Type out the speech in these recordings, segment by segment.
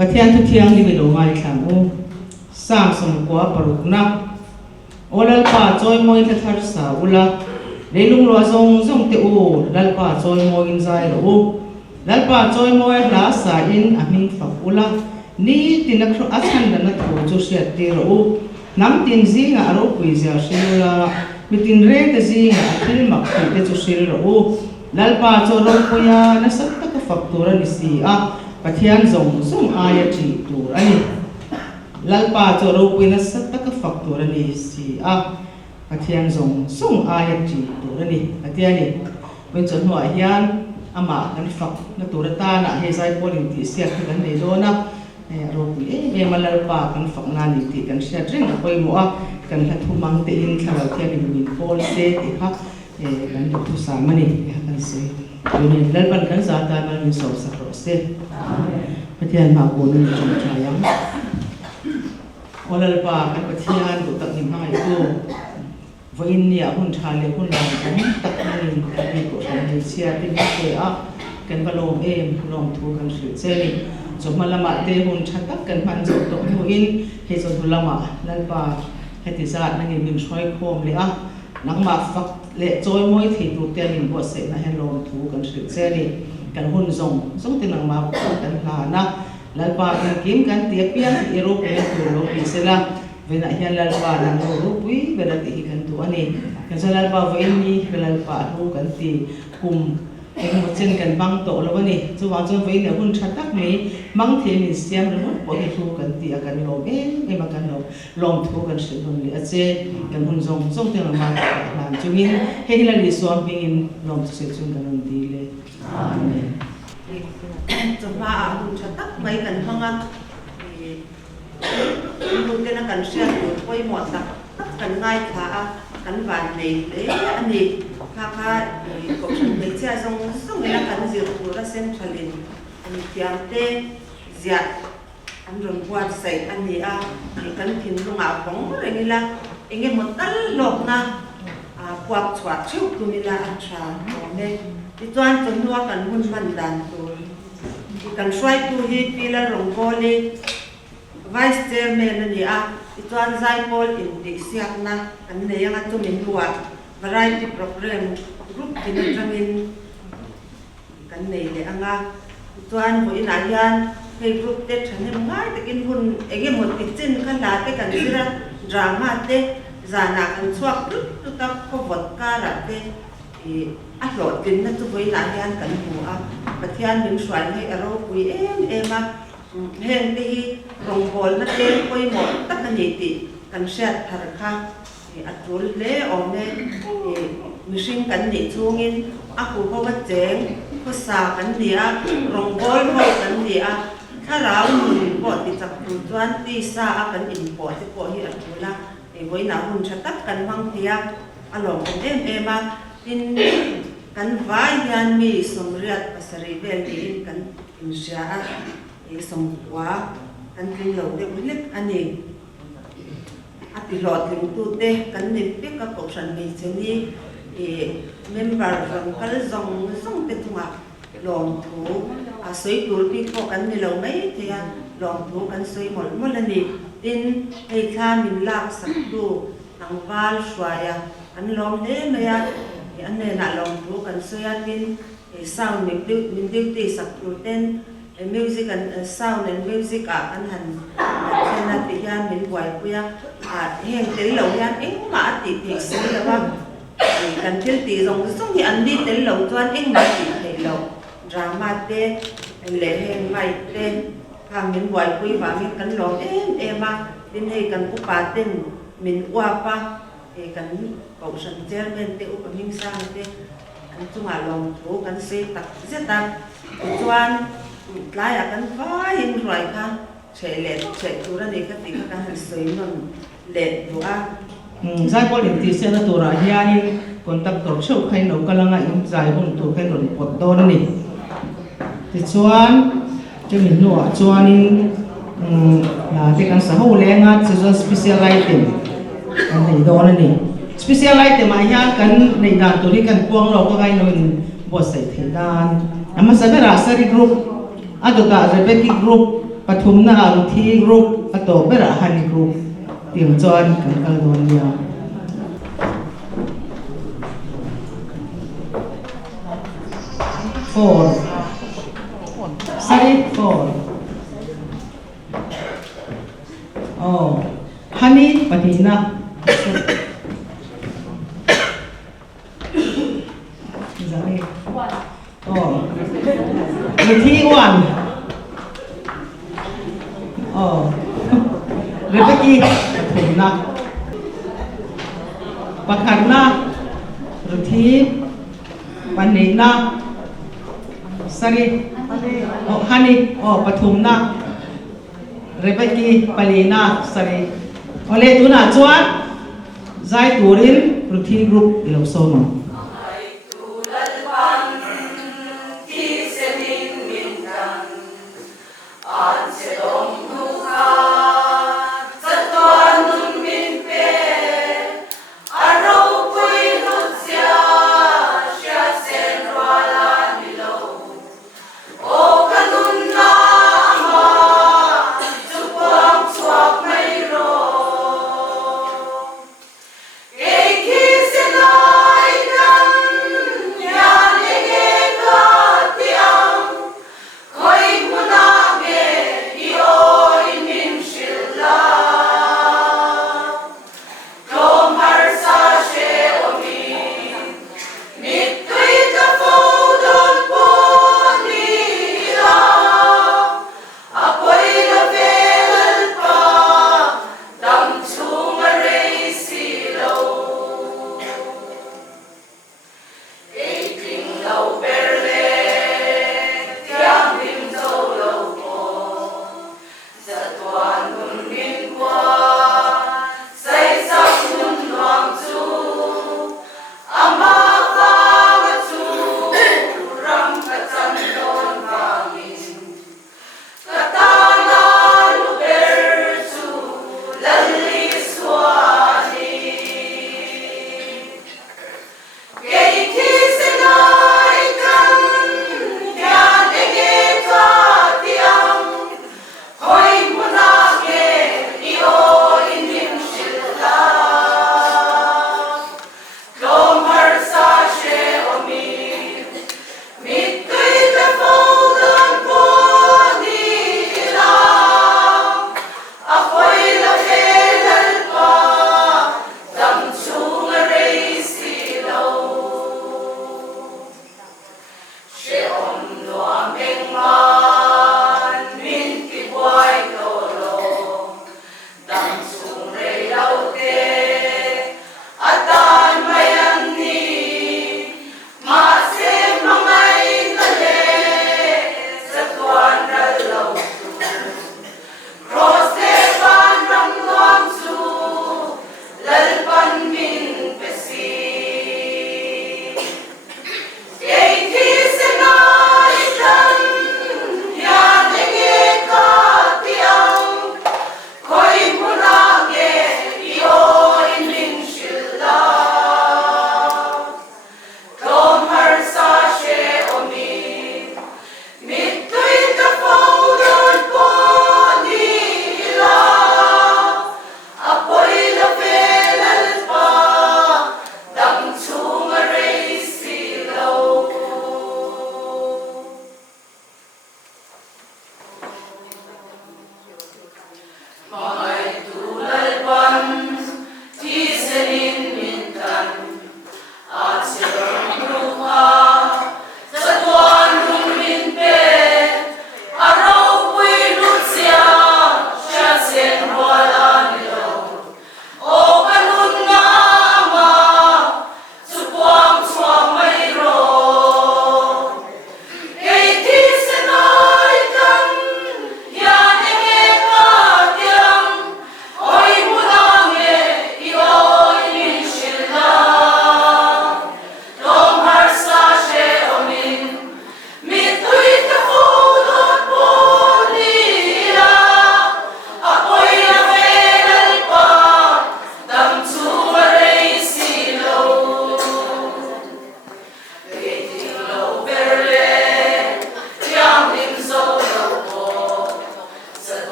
Pathian thu thiang ni lo ngai thang u sam som kwa parukna olal pa choi moi the thar sa ula leilung lo zong zong te u dal pa choi moi in zai ro dal pa choi moi la sa in a ming fa ula ni tinak ro achan na thu chu sia te ro nam tin zinga aro pui zia shila mitin re te zinga til mak te chu shil ro dal pa cho ro puya na sat ka faktura ni si a Pathian zong zong aya chi tur ani lalpa cho ro pina sat ka faktura ni si a Pathian zong zong aya chi tur ani atiani wen chon ho hian ama kan fak na turata na he sai polin ti sia kan nei do na ro pi e malalpa kan fak na ni ti kan sia dring a poi mo a kan la thu mang te in thla thian ni pol se ti kha kan thu sa mani kan se Yun lalpan kan sa tanan ni so sa krose. Patian ma ko ni chong chayang. Olal pa kan patian ko tak ni mai ko. Voin ni ahun thale hun lang kan tak ni kan ko ni sia tin ke a kan balom lom thu kan su che ni. So malama te hun chatak kan man zo to mu in he so lama lalpa heti zat nang min soi khom le a nang ma fak le choi moi thi tu te min bo se na hen lom thu kan su che ni kan hun zong zong tin nang ma ko kan ha na lalpa kan kim kan tie pian ero pe tu lo pi sela vena hian lalpa nang ro pui vela ti kan tu ani kan sa lalpa vein ni lalpa hu kan ti kum em một chân cần băng tổ là vấn đề chú vào cho với nếu hun chặt tắc này băng thì mình xem được mất bỏ cái thu cần tỉa cần lồng em mà cần lồng thu cần sử dụng để chế cần hun dùng tiền mà làm cho mình hay là đi xuống mình lồng sử dụng cần lồng tỉ lệ chúng ta hun chặt tắc mấy cần không ạ hun cái nó cần xem được quay một tập cần ngay thả cần vàng này đấy anh đi kaka ko me tia zong la kan zir ko la centralin ani tiamte zia an ron buat sai ani a kan thin lunga pong rengila enge motal lok na a puak chwa chu tumila acha ne tituan tonua kan hun man dan to kan swai tu hi pila rong bole vice chairman ani a tituan zai pol in di siak na kan ne yang atu min luat variety program group tinatangin kan nei le anga tuan bo in alian he group te thane ngai takin hun ege mot kitchen kan la te kan sira drama te zana kan chuak tu ta ko vot ka ra te a lo tin na tu bo in alian kan hu a pathian min swai he aro pui em a hen te hi rong bol na te koi mo ta kan ni ti kan shat thar kha atul le ome mishing kan ni chungin aku ho ba cheng ko sa kan dia rong bol ho kan dia kharau ni bo ti chak tu chuan ti sa a kan in po ti po hi atula e boi na hun thatak kan mang tia along em a tin kan vai yan mi somriat pasari vel ni kan in sha e somwa kan tin lo de ulit ani apilot ling tu te kan ni pe ka ko san mi cheni member from kal zong te tunga long thu a soi tur pi ko kan ni lo mai te a long thu kan soi mol mol ani tin ei kha min lak sak tu nang wal swaya kan lom le me ya an ne na long thu kan soi a tin sound min te sak tu ten music and sound and music an han na ti yan min wai puya heng tel lo yan eng ma ti ti si la ba kan til ti rong song hi an di tel lo chuan eng ma ti thei lo drama te le heng mai te khang min wai pui ba min kan lo em a tin hei kan ku pa ten min wa pa kan ko san chairman te up ming sang te kan chunga long thu kan se tak zeta chuan lai akan vai in roi kha chele tura ne ka ti ka han soi non le dua zai pol in ti se na tura hianin contractor chho khai no kalanga in zai hun tu khai non pot don ni ti chuan chemin no chuanin na te kan sa ho lenga chu special item an nei don ni special item ai hian kan nei dan tu ri kan puang lo ko kai no in bo sai the dan ama sabera sari group adoka rebeki group thum na aru thi group ato bera hani group tiang chuan kan kal don nia four sorry four oh honey patina Zari oh Rithi one oh Rebeki patina pakharna Rithi panina sorry oh honey oh pathumna Rebeki palina sorry ole tuna chuan zai turin Rithi group ilo sono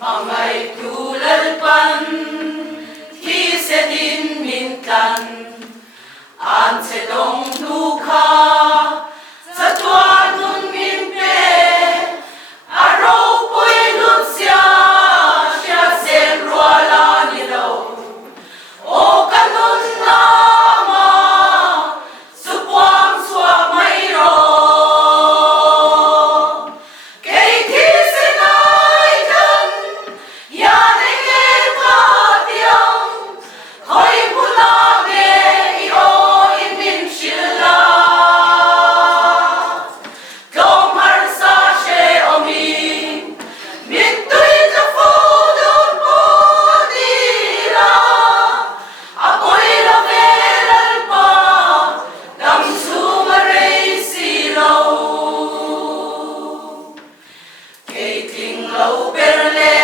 Mangai tulalpan Thi se din min kan An se dong duka Sa tua nun min pe Aro pui nun sia Sia sen rua la ni lo O kanun nama Supuang sua mai ro Kay thi se nai kan Ya neng e ka tiang Khoi pula me I o in min shila Kom har sa she o mi Min tui ta fu dun po di la Apoy la velal pa Dam su ma rei si lo Kay ting lo perle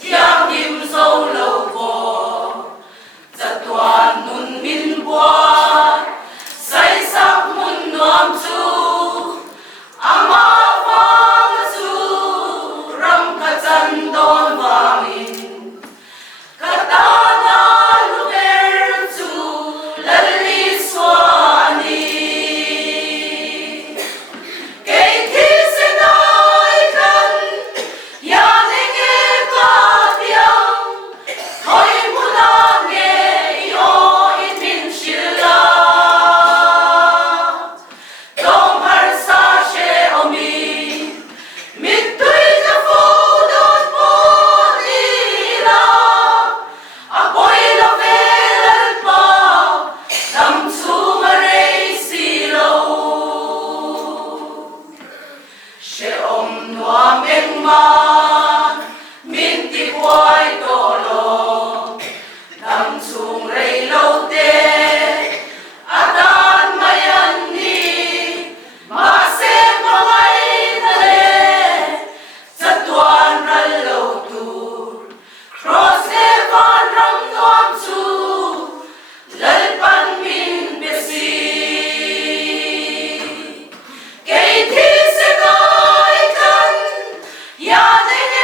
Tiang him so lo po Zatuan nun min buat Say sak mun nuam su Ama wang su Ram kachan don wangin Katana luber su Lali swani Kay thi se nai kan Ya neng e ka tiang Khoi pula me I o in min shila Dom har sa she o mi Min tui ta fu don po di la Apoy la velal pa Dam su ma rei si lo She om nuam eng man Min ti buai to lo Dam sung rei lo te Adan mayan ni Ma se ma ngai na le Sa tuan ral lo tur Cross e van ram nuam su Lalpan min besi Kay thi se nai kan Ya neng e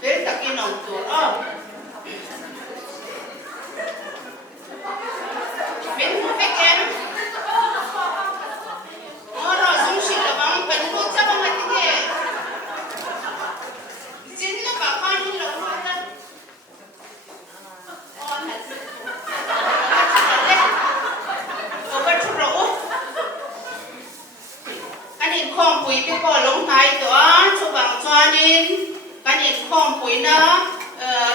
เด็กตะกี้น้องตัวเป็นผู้ไปแกนรอสงสิละบังเป็นผู้จะบังอะไรเนี่ยจินละปากข้างนี่ละรู้นะอันนี้ข้อมปุ๋ยพี่ก็ลงท้ายตัวชุบังจวนินอันนี้ข้อมปุ๋ยนะ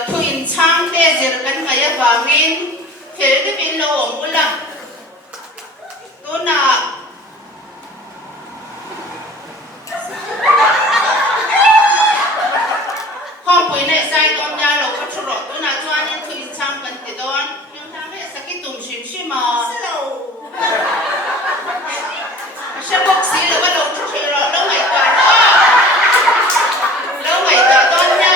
ทุนช่างเตจิรกันขยับบามินเขยได้เป็นโลงกุละตัวน่ะข้อมปุ๋ยในใจตอนยาเราก็ชุรตัวน่ะจวนินทุนช่างกันติดอนยังทำให้สักกี่ตุ่มชิมชิมาใช่บอกสิหรือว่าเราชุดเราแล้วไงตัวแล้วไงตัวตอนนี้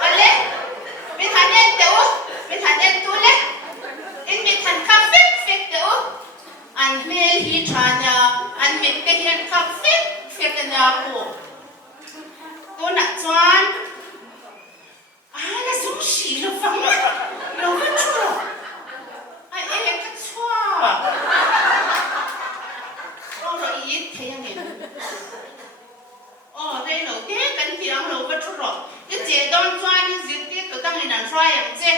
อะไรไม่ทันเย็นเดี๋ยวไม่ทันเย็นตัวเล็กอินไม่ทันคาเฟ่เฟกเดี๋ยวอันเมลฮีทานยาอันเมลเป็นยันคาเฟ่เฟกกันยาปูตัวนักจวนแล้วสงสีเราฟังมั้ยเราก็ชัวไอ้เอ็งก็ชัวเราอีกแค่ยังไงได้เราเด็กกันที่เราก็ชัวจะเจดอนจวนนี่จิตที่ตัวตั้งในนั้นช่วยอย่างเจ๊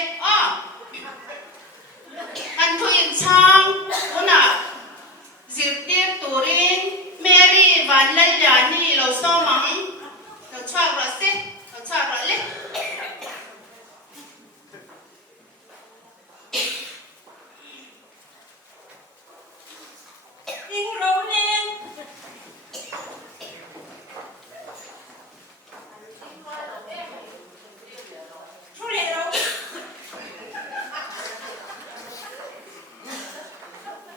อันทุยช่างคนน่ะจิตที่ตัวเองแมรี่วันละยานี่เราซ้อมมั้งเราชอบเราสิเราชอบเราเล็กอิงเราเล่นช่วยเรา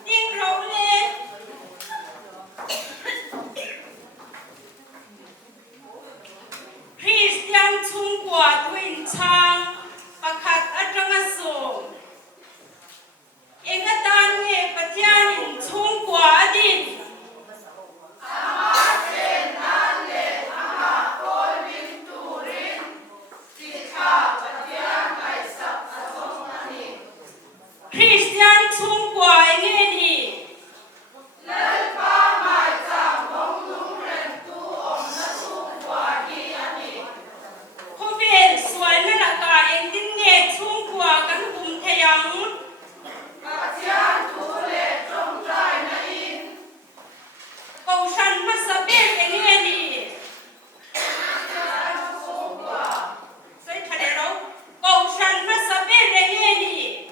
อิงเราเล่นคริสเตียนชุ่มกว่าทวินช่างประคัดอัตรังสูงเอกตานเงปะเทียนชุ่มกว่าดินคริสเตียนชุ่มกว่าเงนี่ผู้เป็นสวยนั่นละกาเองดิ้นเงชุ่มกว่ากันบุมทยังcầu săn mắt sắp biết cái nghe gì xây thật đấy đâu cầu săn mắt sắp biết cái nghe gì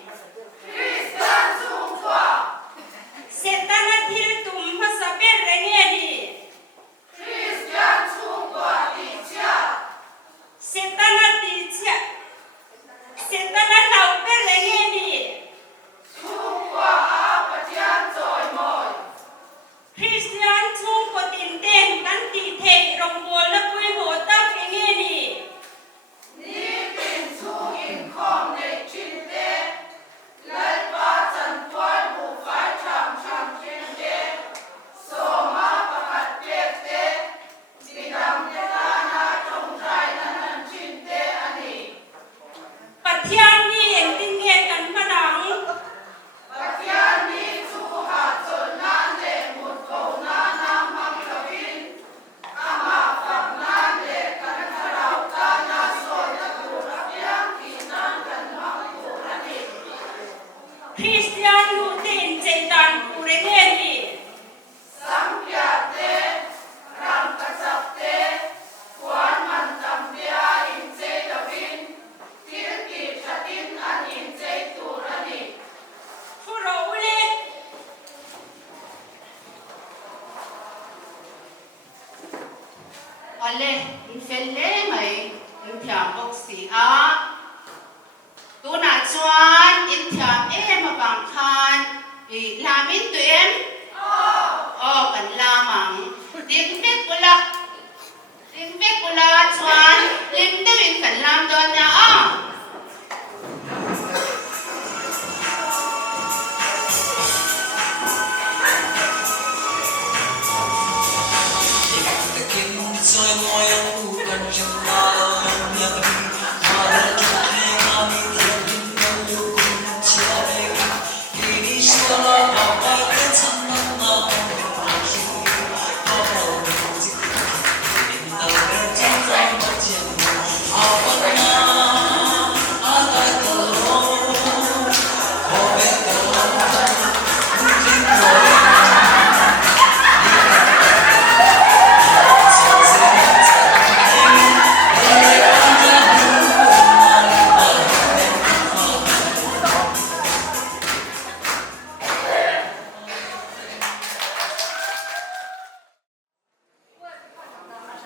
sẽ ta nó thiên tùm mắt sắp biết cái nghe gì sẽ ta nó tí chạ sẽ ta nó đầu biết cái nghe gì Christian chung của tiền tên đắn tỷ thể rồng bùa lớp quy bộ tóc cái nghe nì Bạch thiên nì anh tin nghe cắn mà đắng Christian lu tin chạy đàn cụ đấy nghe nì Phụ rấu lên Oleh, infelle mai, impiam oksi tu na chuan impiam em bang khan, lamin tu em, kan lamang, ding vek pula chuan, lim tu in kan lam don na Hãy subscribe cho kênh Ghiền Mì Gõ để không bỏ lỡ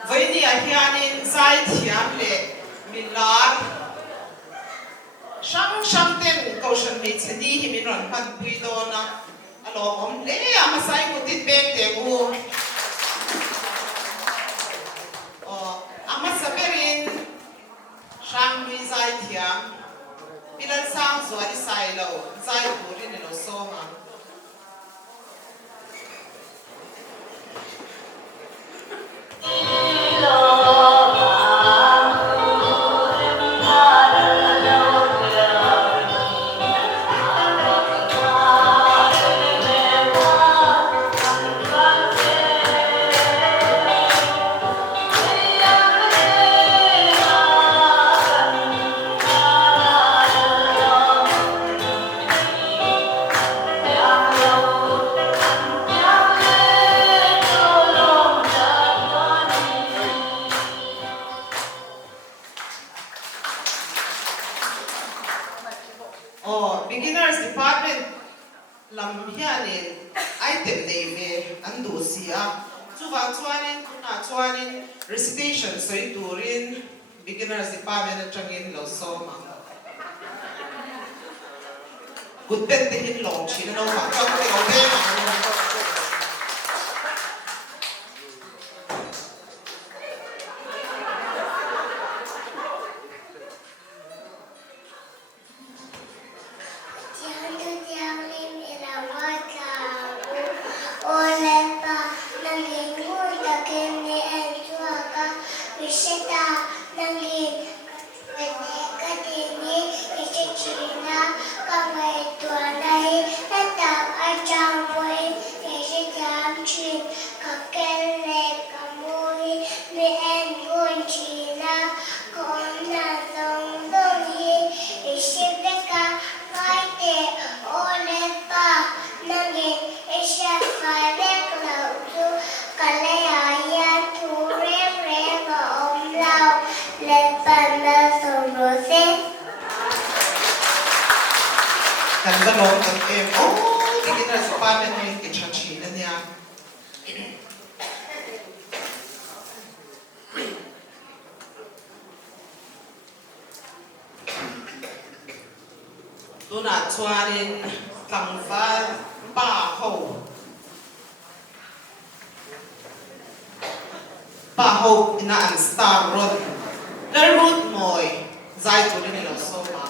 Voini a hianin zai thiam le milar shang ten kaushan mi chani hi min ron pan pui do na alo om le ama sai ku tit ben te ku ama saberin shang mi zai thiam pilan sang zwa di sai lo zai burin lo soma beginners department lam hianin item nei ve an du sia chuwa chuanin recitation soi turin beginners department atangin lo soma good bet te hin long chin no ma chong te o ve kan da long kan em beginners department ni ke chachi na nya tuna chuanin tlangfa ba ho ina an star road la road moi zai tu ni lo so ma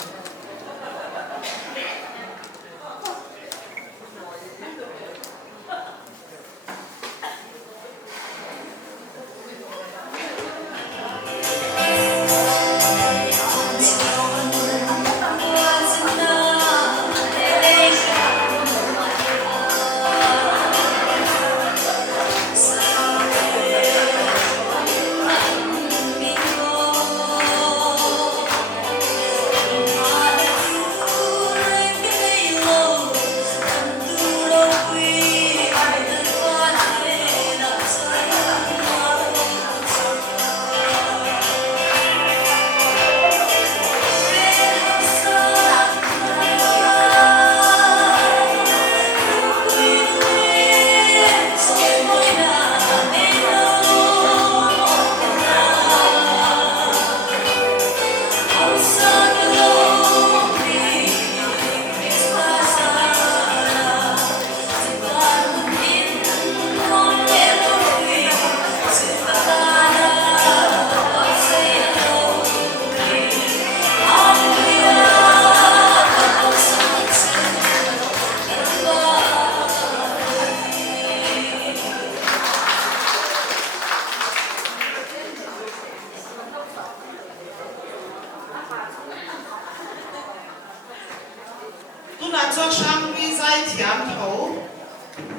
na cho shang ri zai thiam tho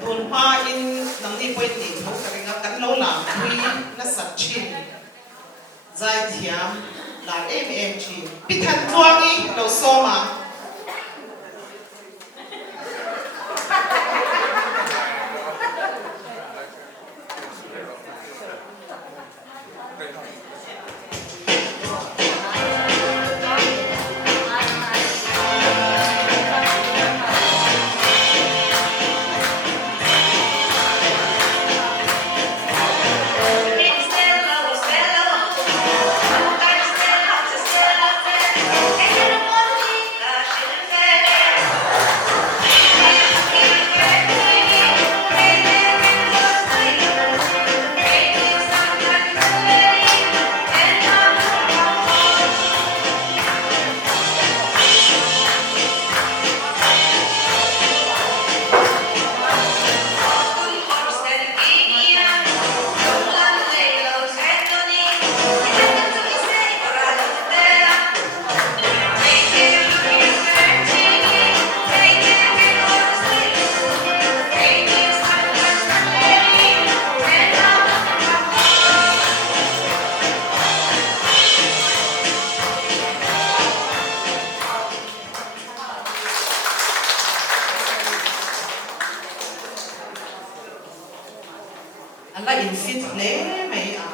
tun pa in nang ni poi ti tho ka ringa kan lo la hui na sat chin zai thiam la em chi pi than tuang i lo so ma ala in fit le mai a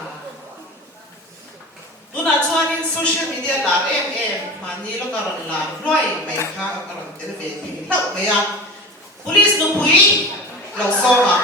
tuna chuan in social media la mani lo karon la roi mai kha karon tel ve ti lau mai a police no pui lo so ma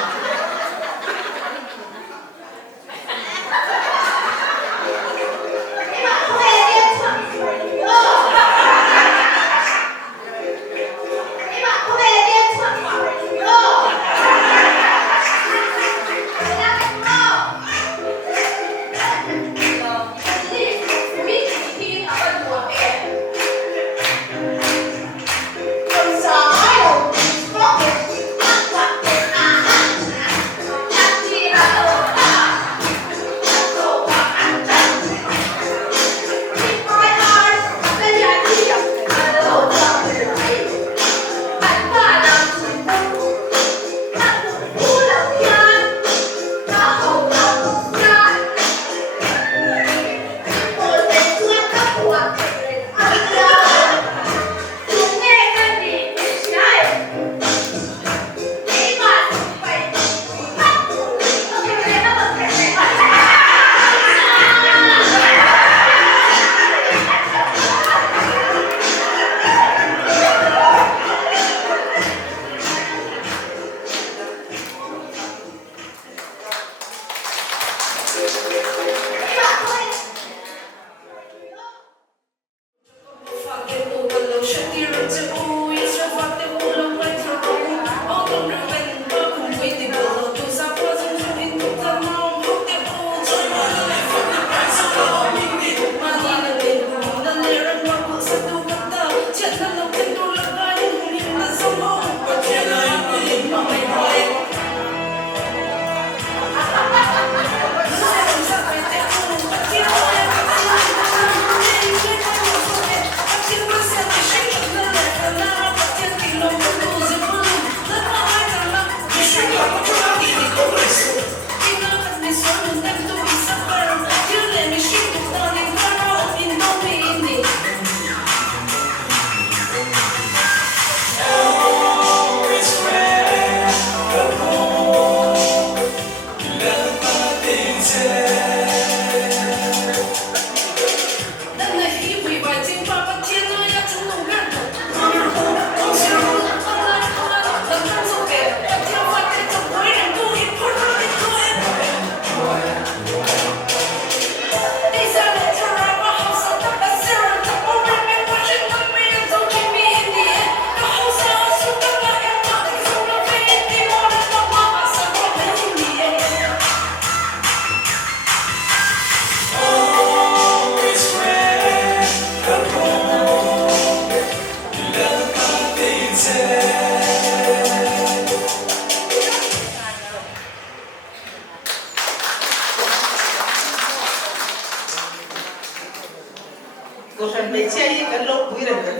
ko san me che yi kan lo pui ren kan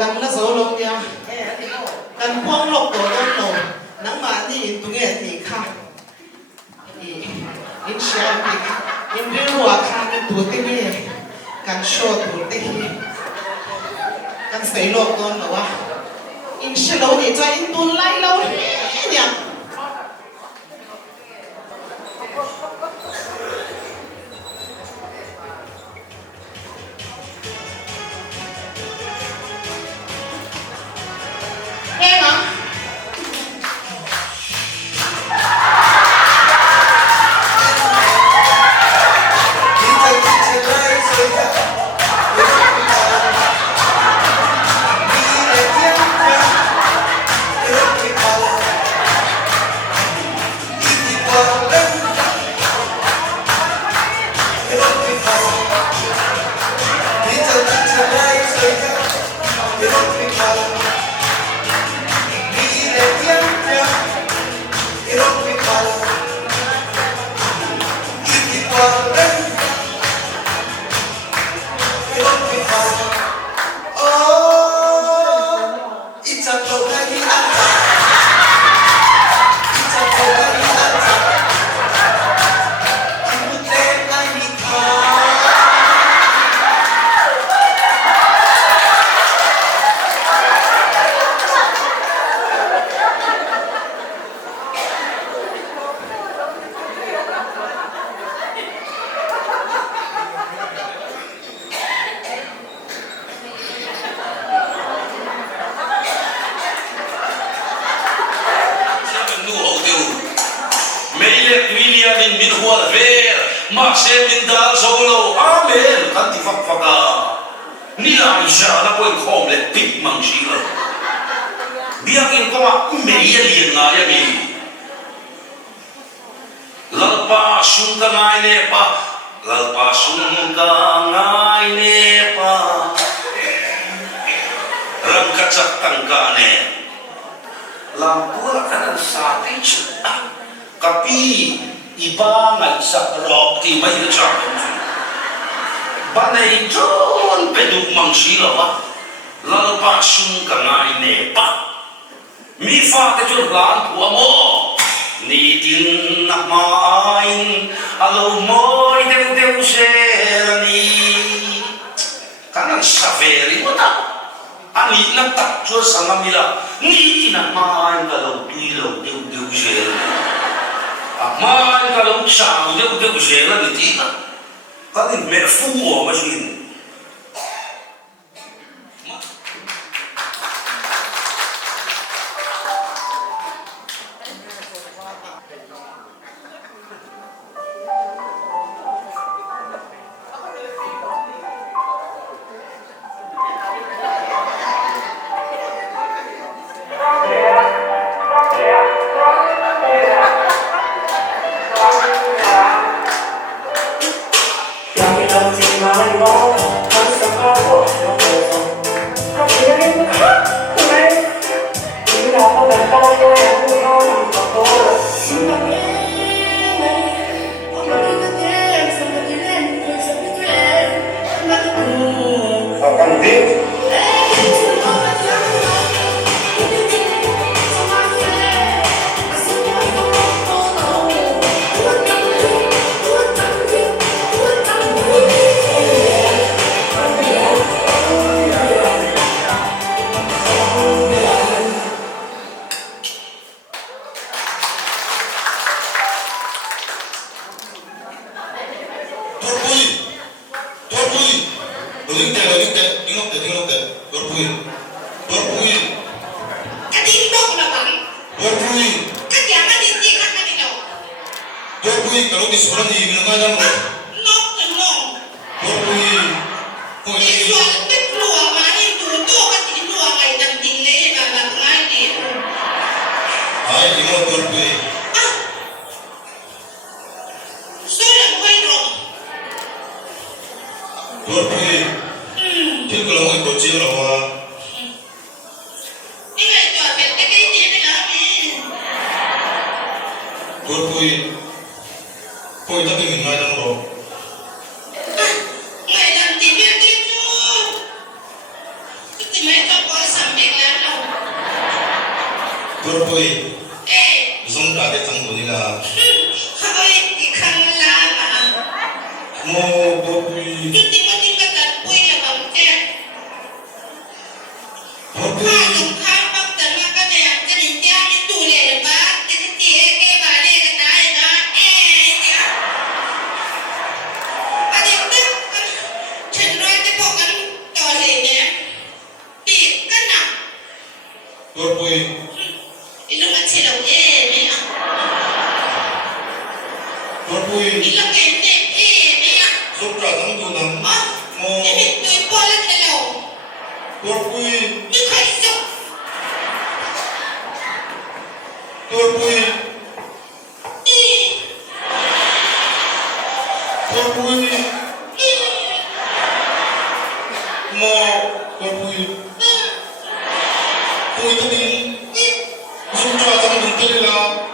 กันละโซลงยา เอ๊ะอันนี้โอ้ กันพ่วงลกตัวต้นโตนังมาที่ตรงนี้ที่ค่ะอินเชียร์ที่อินเรื่องหัวข้างตัวที่นี่กันโชว์ตัวที่กันใส่โลกต้นหรอวะอินเชียร์เราดีใจอินตัวไล่เราเนี่ย เฮ้ยนะMaxim Lindal Solo, Amen, Kanti Fakfaka. Nila Isha na po yung komlet pig mang sila. Biyakin ko nga, umeyalien nga yan eh. Lalpasun ka nga inepa, lalpasun ka nga inepa. Rangkatsaktang ka ne. Lampura ka ng sabi siya. Kapi. Iba nga sa rocky may nagsabi. Banay John, pedugmang sila ba? Lalpasun ka nga inepa. Mifa ka dyan lang po mo. Nitin na maain, alaw mo itew-tew serani. Kanang safari mo ta. Ani nagtaktur sa mamila. Nitin na maain, alaw pilaw, tew-tew serani. Amahan kalau siya, dia berjela di kita. Tadi merfu macam Ngay Tôi vui dùng cả cái thằng của đi là mô bố vui bố vui tôi vui tôi vui giúp cả thằng của nằm mô tôi vui tôi vui tôi vui mô tôi vui tôi tôi đi giúp cả thằng của tôi là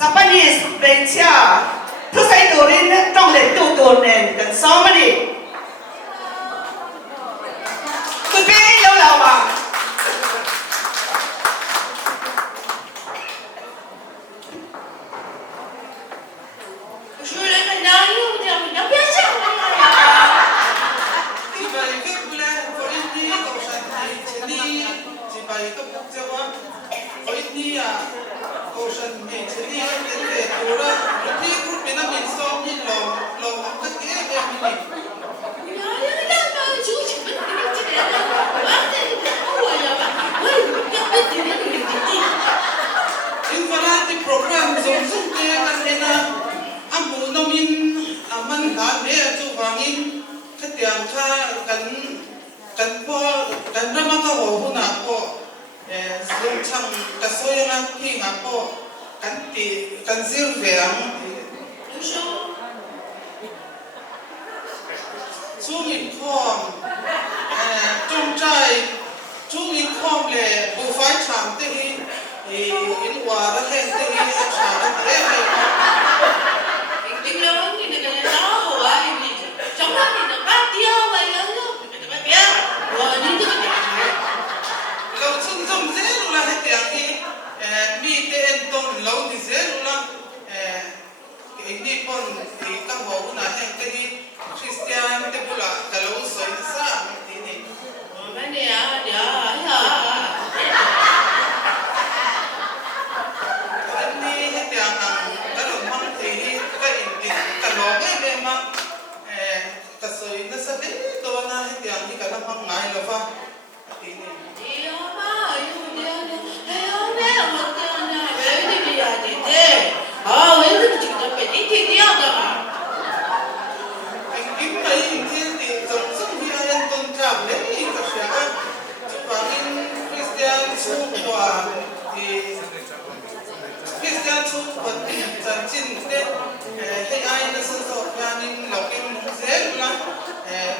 Japanese Becha thứ sai đồ lên trong để tu đồ nền gần sáu mươi đi tôi biết lâu lâu mà program zong zong te kan ena amu nomin aman ha le chu wangin khatiang kha kan po kan rama ka ho huna po zong chang ka soyanga ki nga po kan zir veang chung in khom chung trai chung in khom le bu phai cham te hi in wa ra hen te hi a cha ra te he Tiếng lớn thì người ta nói hồ ai thì trong đó thì nó bát tiêu vậy lớn luôn người ta biết rồi nhưng tức là lâu chung chung dễ luôn là hết tiếng đi mi te en ton lâu thì dễ luôn là cái đi pon thì các hồ na hen te hi Christian te bula ka lâu soi sa ti ni mấy nè dạ hả ni hết tiếng ang ka lo mang te hi ka in ti ka lo ge ma ka soi na sa be to na hết tiếng hi ka na mang ngai lo fa ti ni đi mà yêu đi hay không nè mà cái này về đi bây giờ thì thế vậy thì chúng ta phải đi thì đi đâu mà anh kiếm mấy thiên thì giống giống như anh tôn trọng đấy các bạn chụp vào in Christian chụp qua thì Christian chụp qua thì chân chính tên hay ai nó sẽ dọn ra nên lâu em muốn dễ lắm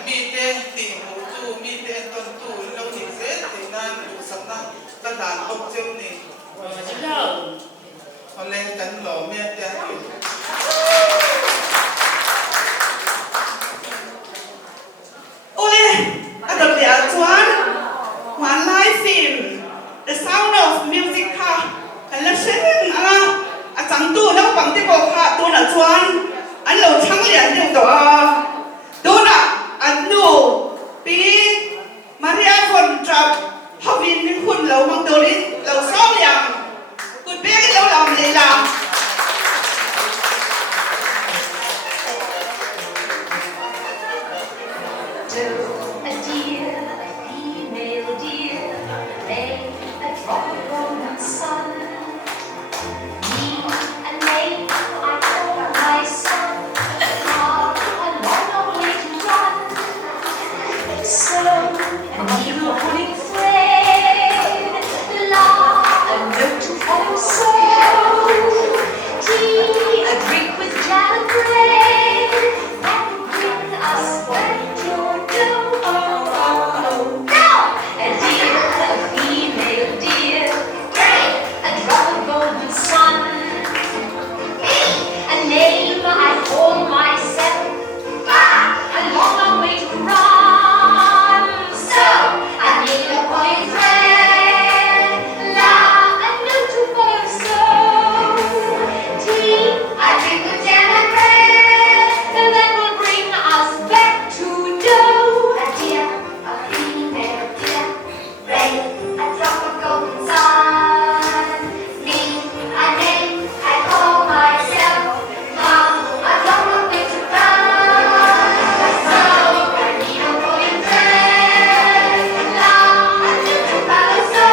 mi tên thì ngủ tu mi tên tôn tu lâu thì dễ thì nan đủ sắp na ta đàn bốc châu này chứ đâu còn lên cắn lỗ mẹ tên Ôi, anh đọc địa chuan, hoàn live phim, The Sound of Music ha, anh là xem anh chẳng tu đâu bằng cái bộ ha, tu là chuan, anh lâu trắng liền điều đó, tu là anh nu, bị Maria von Trapp, học viên hun lâu mang đồ đi, lâu sáu liền, cứ biết cái lâu làm gì làm. A deer, a female deer, lay a drop of golden sun. Me and May, I call my son, a long way to run. So, a needle pulling thread, love, a note to follow so. Tea, a drink with jam and bread, that will bring us back to a deer, a female deer, a drop of golden sun. Me, a name I call myself, a long, long way to run. So, I need a point friend, a note to follow so. Tea, I drink with jam and bread, and that will bring us back to dough. A deer, a female deer, rain, a drop of golden sun. Me, a name I call myself, a long, long way to run. So I need a golden thread, a note to follow so.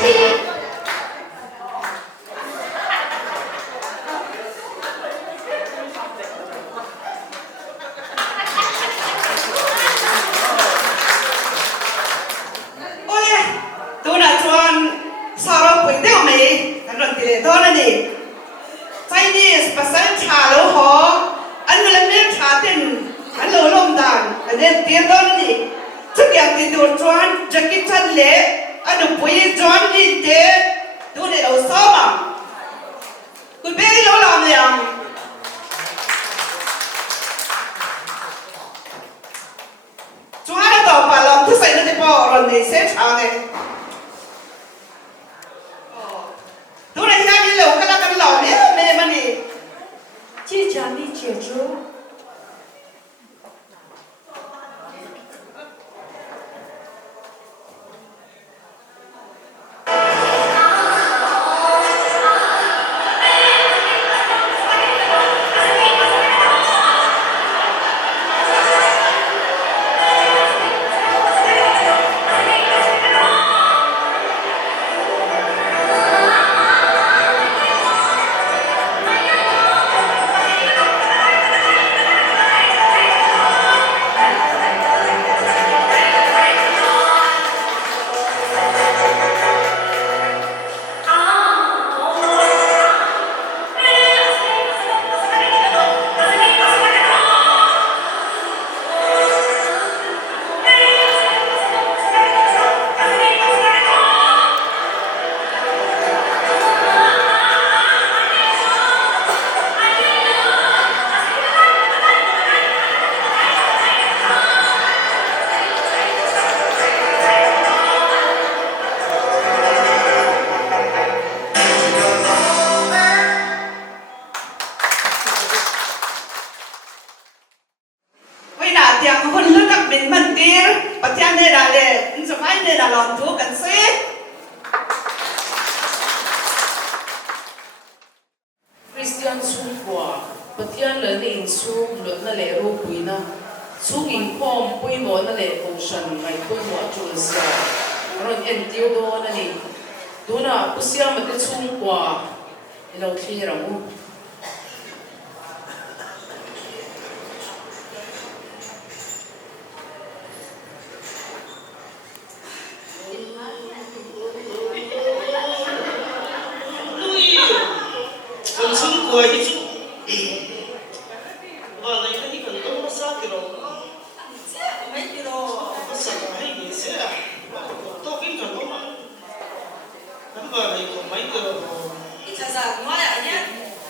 Tea. Ôi, tôi là chuan sao đâu quỷ tiêu mày, anh luận tỷ lệ đó là gì? Chinese bác sĩ trà lỗ hó, anh muốn làm nên trà tiền, anh lỗ lông đàn, anh nên tiền đó là gì? Trước kia thì tôi chuan, Jackie Chan lệ, anh được quỷ chuan đi tế, tôi để ở sao mà? Cô bé đi đâu làm liền? Chúng ta đã tỏ phải lòng thức dậy nó thì bỏ lần này xếp chào này. Tôi này ra đi lâu cái là cái lò đấy mẹ mà đi. Chị chả đi chè chú. Ôi nà tiếng hôn lưu các mình mần tìr. Bà tiếng này là lệ. Nhưng dù phải này là lòng thuốc cần xếp. Christian sung qua, Patian là nên sung luật na lệ rô quỳ na, sung in khom quỳ mò na lệ công sân ngày quỳ mò chung xa, rồi en tiêu đó na ni, đó na pusia mà cái sung qua, lâu khi ra mu. Con sung của ấy chứ. Và này cái gì cần có sát cái đó. Mấy cái đồ. Có sẵn hay gì sẽ à? Tôi kinh cần có mà. Hắn vào này có mấy cái đó. Ít chả giả nói à nhá.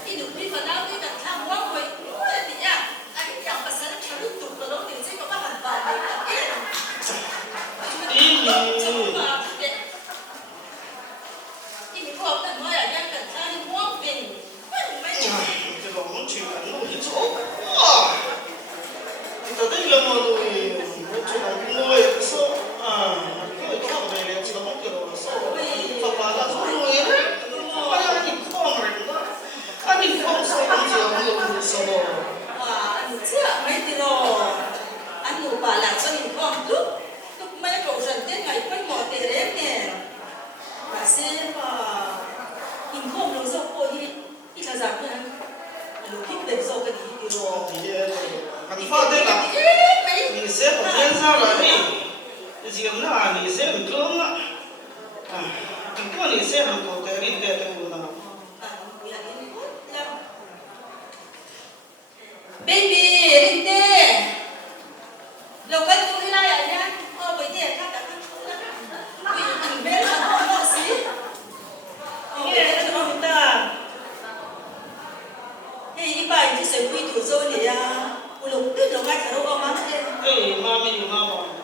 Ít được biết phần nào tôi đặt tham quá rồi. Ôi thì nhá. Anh chẳng phải sẽ cho lúc tục rồi đó thì sẽ có các hành bài này là cái. Đi đi. Ít được không cần nói à nhá cần tham quá mình. Cái đó nó chịu ảnh hưởng đến chỗ. Thì ta thấy là mà rồi. Nó chịu ảnh ngồi cái số. Cái khác về là chỉ là một cái đó số. Và bà là số rồi ấy. Mà là anh không rồi đó. Anh không số anh chỉ là một số. Anh chưa mấy cái đồ. Anh ngủ bà làm cho mình con lúc mấy cậu dần tết ngày quay mò tề đấy nè. Bà xem mà mình không nó dọc cô đi ít là giảm nữa. Lúc khi đến dọc cái gì cái đồ. Thì anh phát đây là mình sẽ có chuyên gia rồi đi. Chỉ cần là mình sẽ mình cơm á. Mình có mình sẽ làm cổ cái đi để tôi làm. Baby, Rinte. Lâu cái tôi lại à nhá. Bây giờ các bạn mình biết là không có gì. Nghe cho chúng ta. Hey, bài thì sẽ quy thủ rồi này à. Lúc biết là ngay cả đâu ông ăn thế. Mà mình mà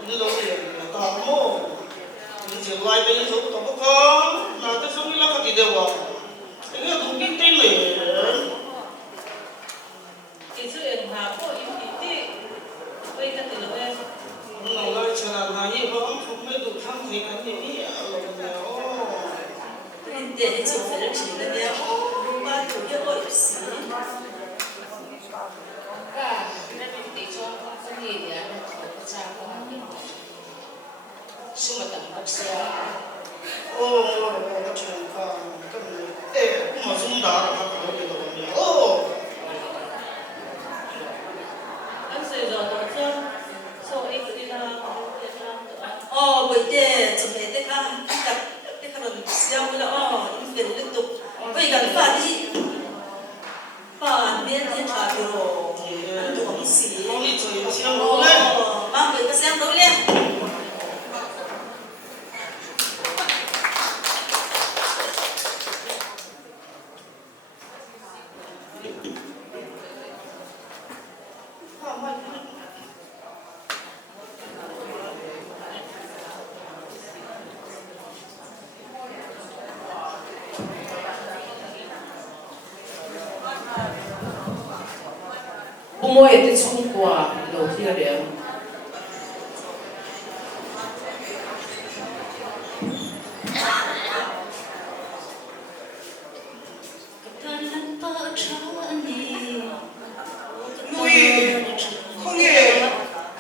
như lâu thì ta mô. Mình chỉ lại bên số tổ quốc không. Là tôi không biết là cái gì đâu à. Cái này cũng biết tên này. Cái sự em hà có yếu ý tí, bây giờ thì là em. Nó lại trở lại là như không biết được thăm thì cái gì Rinte chỉ phải là chỉ là đeo. Ba tuổi như ôi xí. Cả, nên mình tí cho con gì thì anh có cha có mình. Xung mà tầm bọc xe. nó chuyện cái này. Mà chúng ta là các cái đó là Anh sẽ giờ tổ chức, sau ít đi là Bởi thế chúng ta thấy cái khả năng siêu là in liên tục. Vậy gần phản gì? Phản biến thiên phạt rồi. Anh đúng không xí? Không đi chơi xem đâu lên. Mang người ta xem đâu lên. mua cái chung quà đầu tiên đấy nuôi không nghe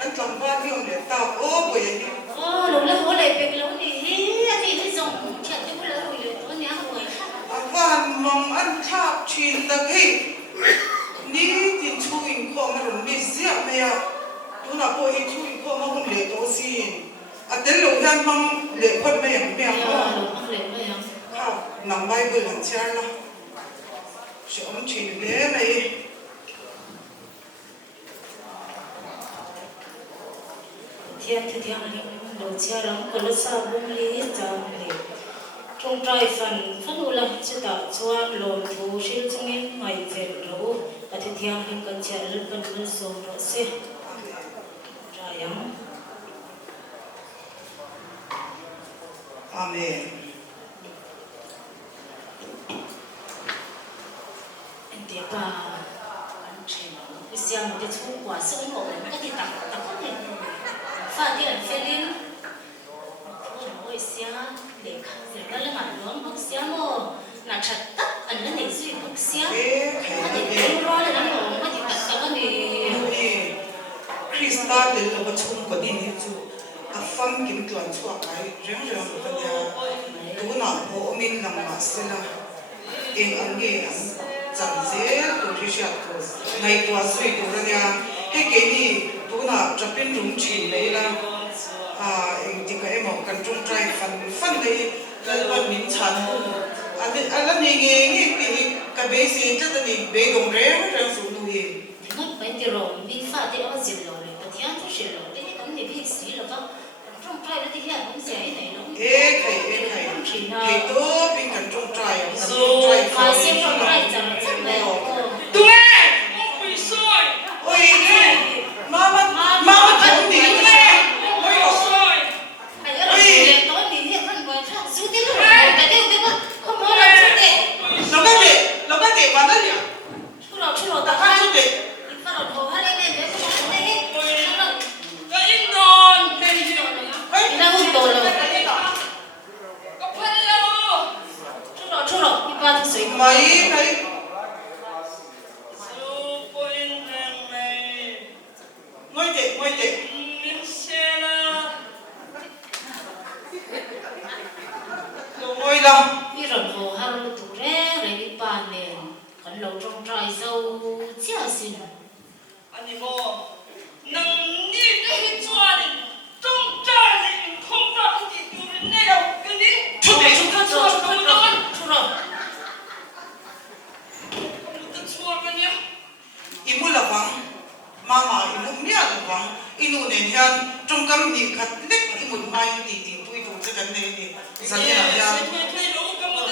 anh làm ba cái ông để tao ô bởi vì lúc là bố lại việc lâu thì thì cái dòng chuyện cái bố lại rồi lại tôi nhớ rồi và mong anh tháp chuyện đặc hệ ní tin chui có mà rồi mi xia mày à tôi nào có chui có mà không lệ tôi xin à đến lúc anh mong lệ phân mày mày à ha nằm bay bơi làm chơi là sẽ ông chuyện lẽ này thiên thì thiên đầu chia lắm còn lúc sau bung lý chẳng lệ trong trai phần phát u lâm chưa tạo choang lồn thú siêu trung in ngày về lỗ và thì thiên hình cần chia lên cần lên sổ nó xe trai ấm Amen anh tiếp bà anh chị cái xem một cái chung quả sông hộ cái thì tập tập có thể pha cái phê lên ôi xia để để cái là mặt nướng bốc xia mồ là chặt tắt anh nó này duy bốc xia anh để rồi là nó nổ cái thì tắt cái này Krista đến là một chung có đi như chú à phân kiếm tuần chua cái riêng riêng của nhà tú nào bộ mình làm mà xin là em ăn nghe ăn chẳng dễ của chị sẽ của ngày qua suy của nhà hay cái gì tú nào cho bên đúng chỉ đấy là à em thì cái em học cần trung trai phân đấy là mình chán anh là nghe cái bé xin chắc là bé đồng rẽ ra số nuôi nó phải tiêu rồi mình pha tiêu ở dịp rồi và thì ăn chút xíu rồi đấy cũng thì biết xí rồi không trong trai nó thì hiện cũng dễ này nó ê thầy tôi bên cần trung trai mà xem trong trai chẳng chắc vậy Tụi em, ông quỷ sôi. ôi mama thằng đi Ôi sôi. hay ở đây tối thì hiện thân với thằng du tiến rồi tại đây không muốn làm chút đấy nó cái gì mà nó nhỉ chút rồi ta ăn chút đi phát đầu thầu hai anh em đấy cũng không đấy Cái in đồn. đi ra hút đồ rồi Có phân lâu. chút rồi đi qua thì sấy mấy đấy Super in này. ngồi chị Mình xe là. ngồi đâu đi rồi hồ hai lô tủ rẽ rồi đi bàn nè còn lâu trong trai dâu chia xin Anh bố. Nâng đi cái chua đi. Trong trái thì không ra cái gì tụi này đâu. Cái đi. chút đi chút rồi Chua cái nhá. imu là vắng mama imu mía là vắng inu nên hiện trong cam đi khát lết imu mai đi tôi sẽ cần này đi giờ này là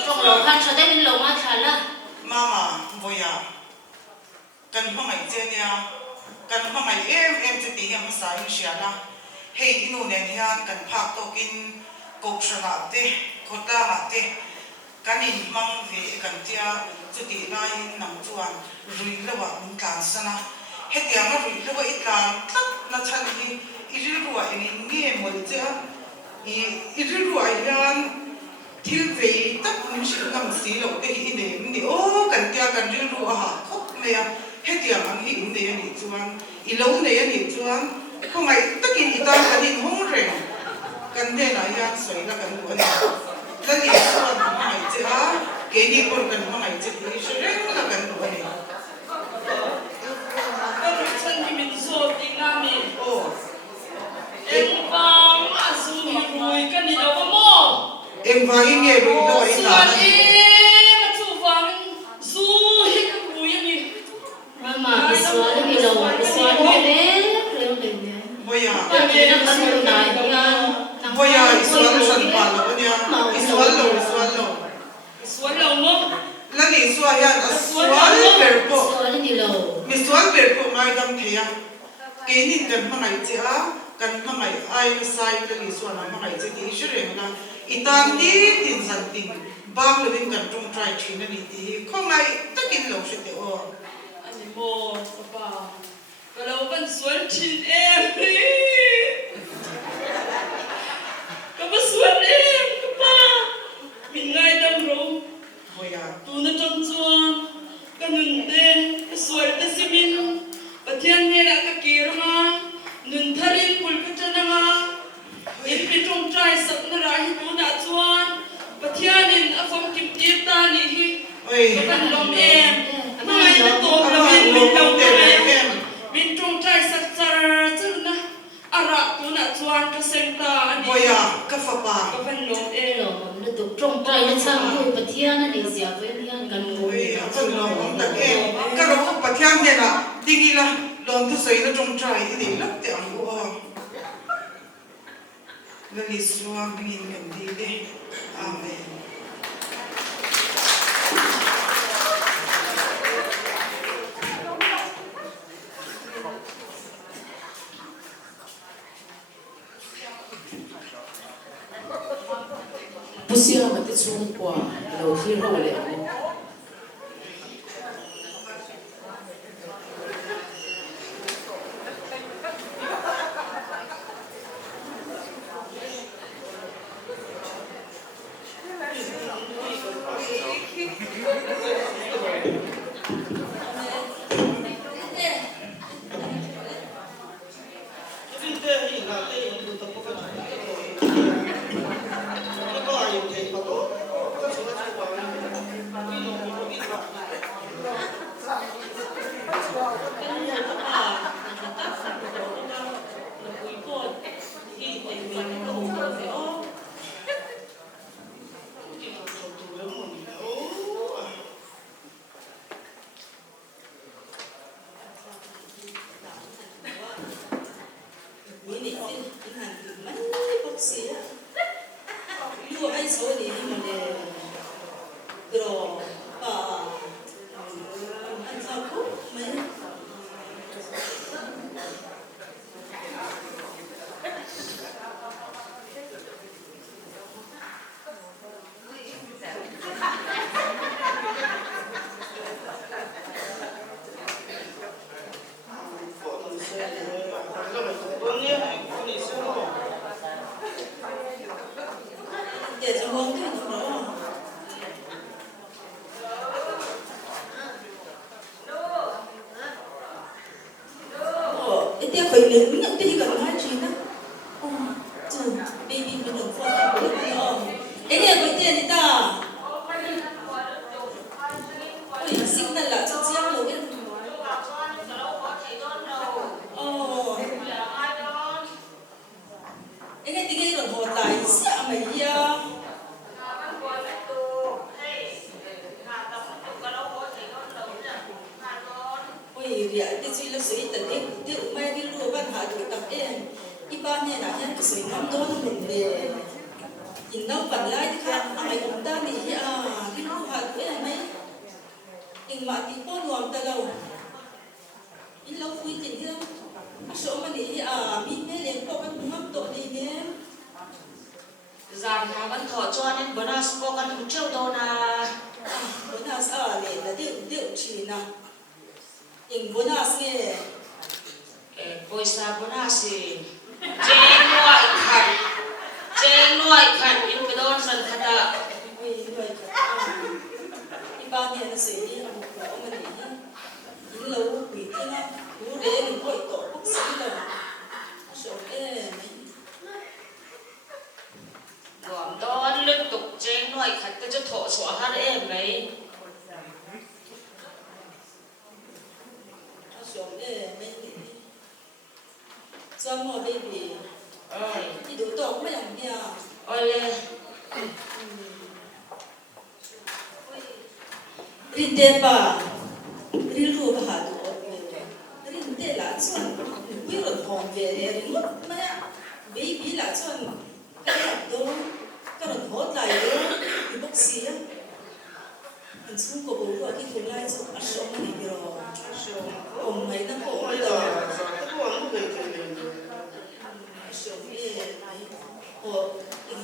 trong lầu han cho đây bên lầu mà thà là mama bây giờ cần không ai chơi nha cần không ai em sẽ đi em sai xia la hey inu nên hiện cần phát token cục sợi tê cột la tê cái này mang về cần tia chút đi lại nằm chuan rủi là vợ mình càng sana hết tiếng nó rủi là vợ ít càng tất là chân đi ít rủi anh nghe một chứ ít rủi anh thiếu về tất mình sẽ làm gì đâu cái gì này mình đi ô cần tia cần rủi hả khóc mày hết tiếng anh hiểu này anh chuan ít lâu này anh chuan không ai tất nhiên ít ta cái gì không rèn cần thế này anh sấy là cần của anh cái gì chuan không ai chứ á cái gì cũng cần không ai chứ thì sẽ rất là cần của anh Cái chân thì mình rột đi nam mình. ô Em vang à dù thì rồi cái gì đâu có mò. em vào ý nghe rồi đâu ấy Xuân là đi mà chủ vang dù hết cái bùi gì. mà cái xóa cái gì đâu cái xóa cái đấy rồi không được bây giờ cái gì nó có nhiều này thì bây giờ Israel sẵn sàng rồi bây giờ Israel lâu Xuân lâu mốc. là đi Israel ya Israel berpo xóa cái gì đâu Israel berpo mai đâm thế à cái nhìn cần mà ngày chứ á cần mà ngày ai sai là đi Israel mà ngày chứ cái Israel là itan đi tin dân tin bang là bên cần trong trai chuyện là đi không ai tất nhiên lâu sẽ thế ô Anh bố, papa. ก็เราเป็นสวนชินเองก็มาสวนเองก็ป้ามีไงดำรง โอ้ย ตูน่ะจนจัวก็หนึ่งเด้งก็สวยแต่สิมินปะเทียนเนี่ยละก็กีรงาหนึ่งทารินปุลก็จะนังาอินพิจงใจสักนราฮิตูน่ะจวนปะเทียนินอฟมกิมจีตานี่ฮิ เอ้ย ก็เป็นลมเองไม่ละโตละมินมินลมเองมินจงใจสักจาจังนะอาระตูน่ะจวนก็เซ็งตา โอ้ นี่ ยก็ฟ้าป่า ก็เป็นลมเอง nó được trông trai nó sang thôi bật thiên nó để dẻo với thiên gần โอ้ย ngồi ก็ลองแต่แกก็เราก็ปะเที่ยงเนี่ยนะดีงี้ละลองทุกสิ่งแล้วจงใจที่ดีลักแต่อันว่าแล้วลิสวางบินกันดีเลยอาเมน不是啊，我的中国有 hero 了。Hãy subscribe cho kênh Ghiền Mì Gõ để không bỏ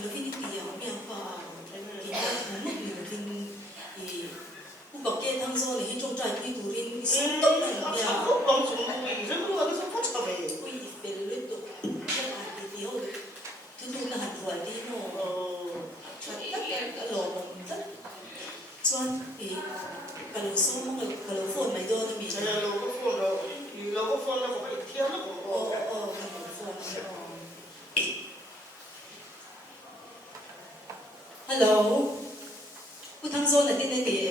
lỡ những video hấp dẫn rất là cái số phát trở về ui về lưỡi tụ rất là cái thiếu thứ thu là hạt vườn đi nổ cho tất cả cả lỗ bụng tất choan ý cả lỗ số mà cả lỗ phổi mày đôi nó bị cho nên là có phun đâu thì là có phun là có phải thiếu nó cũng cả lỗ phổi hello cô thằng John là tên gì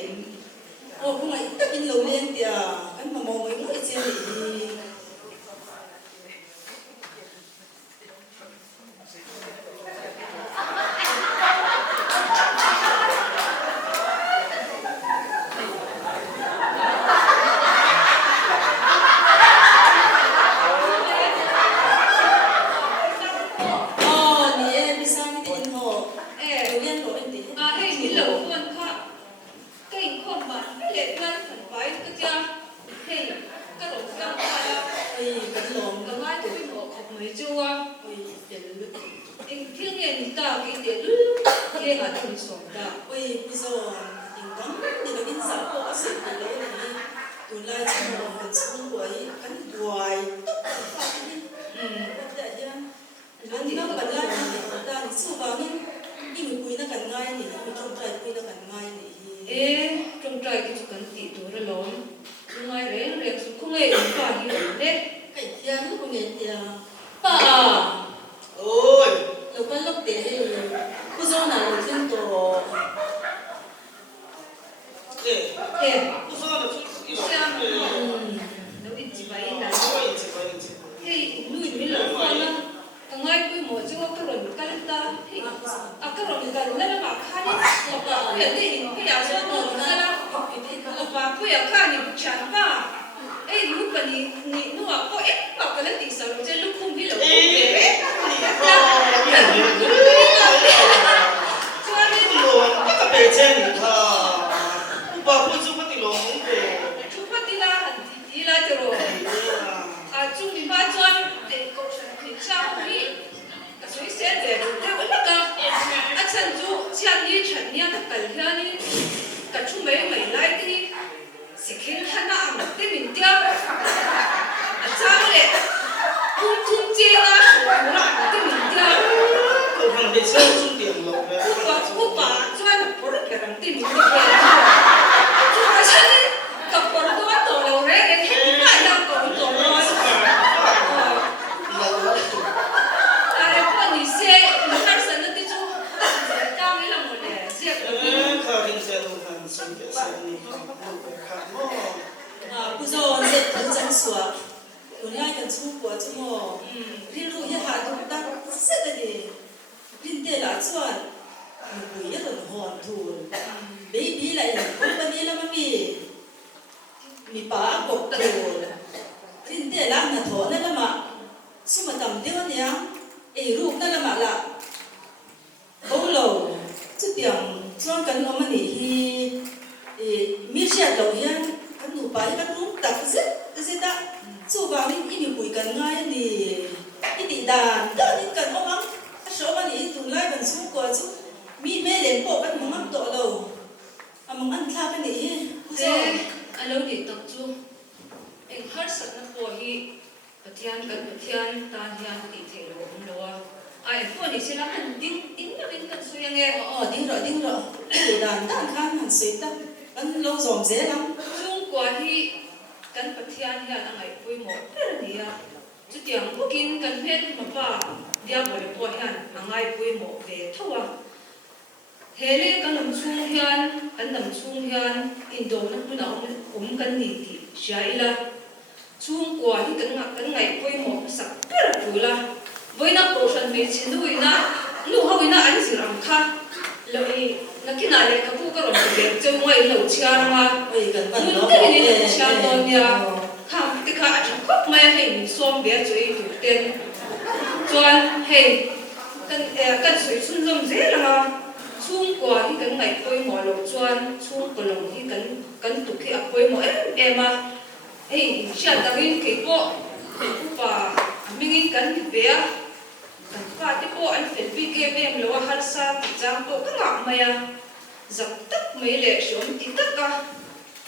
cũng lại tất nhiên lâu lên thì anh mà mong mình nói chuyện thì